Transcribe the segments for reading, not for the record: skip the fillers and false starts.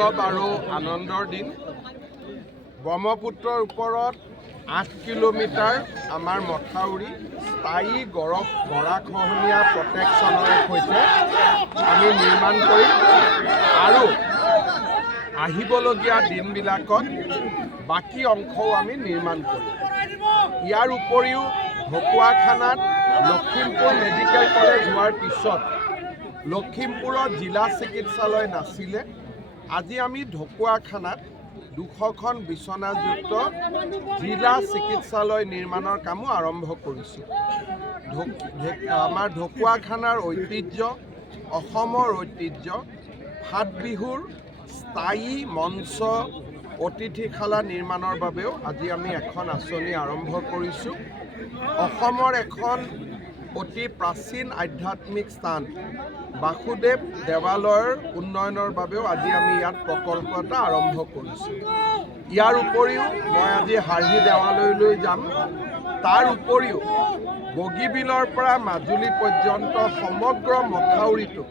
গৌৰৱ আৰু আনন্দৰ দিন। ব্ৰহ্মপুত্ৰৰ ওপৰত 8 কিলোমিটাৰ আমাৰ মথাউৰি স্থায়ী গৰাখহনীয়া প্ৰটেকশ্যনৰ সৈতে আমি নিৰ্মাণ কৰিম আৰু আহিবলগীয়া দিনবিলাকত বাকী অংশও আমি নিৰ্মাণ কৰিম। ইয়াৰ উপৰিও ঢকুৱাখানাত লখিমপুৰ মেডিকেল কলেজ হোৱাৰ পিছত লখিমপুৰত জিলা চিকিৎসালয় নাছিলে। আজি আমি ঢকুৱাখানাত 200খন বিচনাযুক্ত জিলা চিকিৎসালয় নিৰ্মাণৰ কামো আৰম্ভ কৰিছোঁ। আমাৰ ঢকুৱাখানাৰ ঐতিহ্য, অসমৰ ঐতিহ্য, ফাট বিহুৰ স্থায়ী মঞ্চ অতিথিশালা নিৰ্মাণৰ বাবেও আজি আমি এখন আঁচনি আৰম্ভ কৰিছোঁ। অসমৰ এখন অতি প্ৰাচীন আধ্যাত্মিক স্থান বাসুদেৱ দেৱালয়ৰ উন্নয়নৰ বাবেও আজি আমি ইয়াত প্ৰকল্প এটা আৰম্ভ কৰিছোঁ। ইয়াৰ উপৰিও মই আজি হাৰ্হি দেৱালয়লৈ যাম। তাৰ উপৰিও বগীবিলৰ পৰা মাজুলী পৰ্যন্ত সমগ্ৰ মথাউৰিটো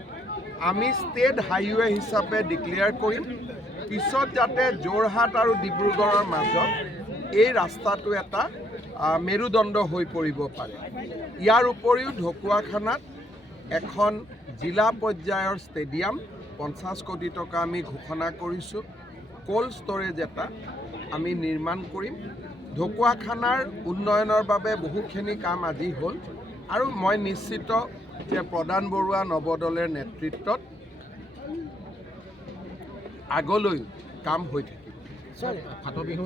আমি ষ্টেট হাইৱে হিচাপে ডিক্লেয়াৰ কৰিম। পিছত যাতে যোৰহাট আৰু ডিব্ৰুগড়ৰ মাজত এই ৰাস্তাটো এটা মেৰুদণ্ড হৈ পৰিব পাৰে। ইয়াৰ উপৰিও ঢকুৱাখানাত এখন জিলা পৰ্যায়ৰ ষ্টেডিয়াম 50 কোটি টকা আমি ঘোষণা কৰিছোঁ। কোল্ড ষ্ট'ৰেজ এটা আমি নিৰ্মাণ কৰিম। ঢকুৱাখানাৰ উন্নয়নৰ বাবে বহুখিনি কাম আজি হ'ল আৰু মই নিশ্চিত যে প্ৰদান বৰুৱা নৱদলেৰ নেতৃত্বত আগলৈ কাম হৈ থাকিব। ফাট বিহু